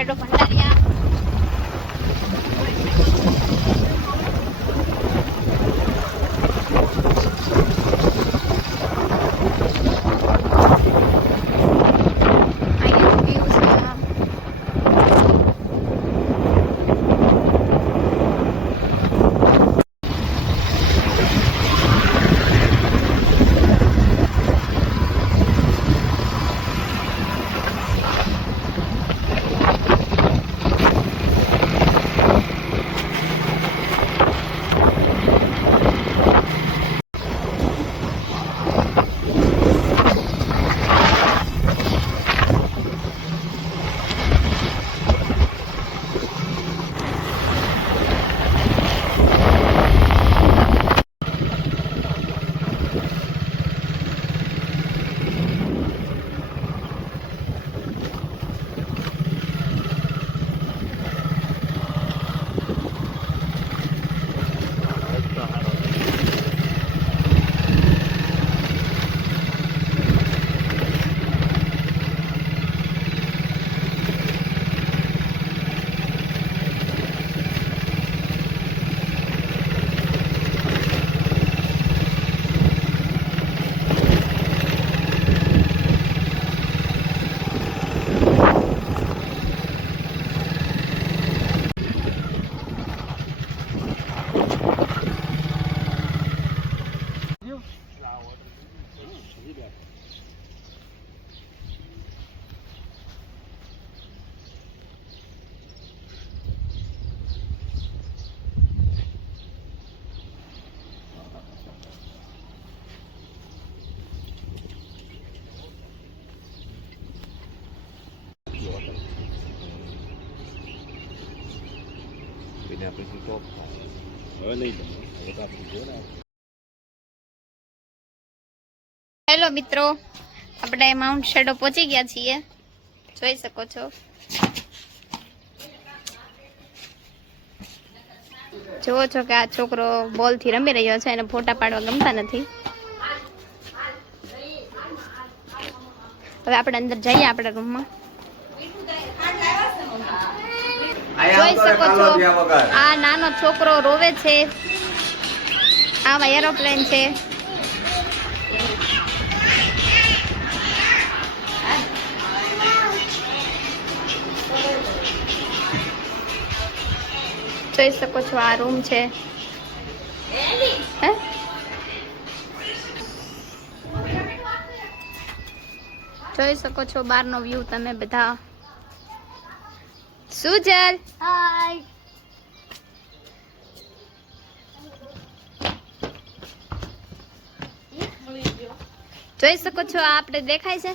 Shadow Bhandariya. Hello મિત્રો, આપણે mount shadow પહોંચી ગયા છીએ. જોઈ શકો છો. જુઓ છો કે આ છોકરો બોલ થી રમી રહ્યો છે, એને ફોટા પાડવા ગમતા નથી. હવે આપણે અંદર જઈએ આપણા રૂમમાં. જોઈ શકો છો આ નાનો છોકરો રોવે છે. આમાં એરોપ્લેન છે. જોઈ શકો છો આ રૂમ છે. જોઈ શકો છો બહારનો વ્યૂ તમે બધા. સુજલ હાય. જોઈ શકો છો આપણે દેખાય છે.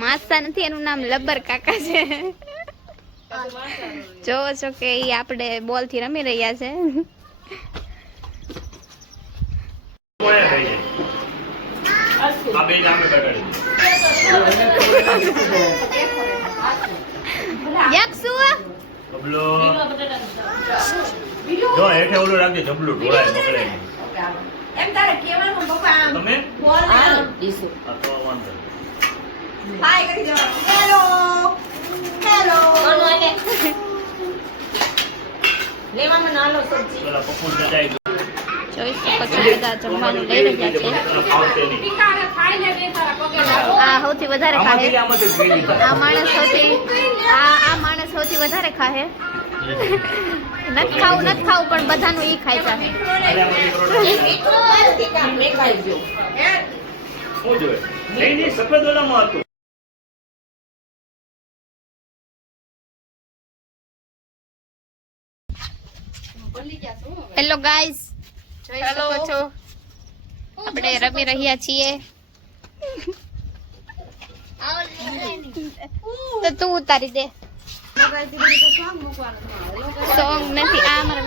માસા નથી, એનું નામ લબર કાકા છે. જોવો છો કે ઈ આપણે બોલ થી રમી રહ્યા છે. જો હેઠે ઓલું રાખજે, જબલું ઢોળાય પકડે. એમ તારે કેવાનું પપ્પા તમે બોલ ઈસુ આ તો વાંધો હાય કરી જવાનું. હેલો હેલો કોનો આલે લેવા મને આલો સબ્જી પેલા પપ્પુ જજાય. જોઈ શકો છો બધા જમવાનું લઈ રહ્યા છે. પિકારે ખાઈ લે બે તારા પગે લાગો. આ સૌથી વધારે ખાહે. આમાંથી ભેગી થાય. આ માણસ સૌથી વધારે ખાહે. નથી ખાવું પણ બધાનું ઈ ખાય છે. મેં ખાઈ જો હું જોવે નહીં સફેદ ઓલામાં હતું. હેલો ગાઈસ, જોઈ શકો છો આપણે રમી રહ્યા છીએ. તો તું ઉતારી દે. સોંગ નથી આ મારા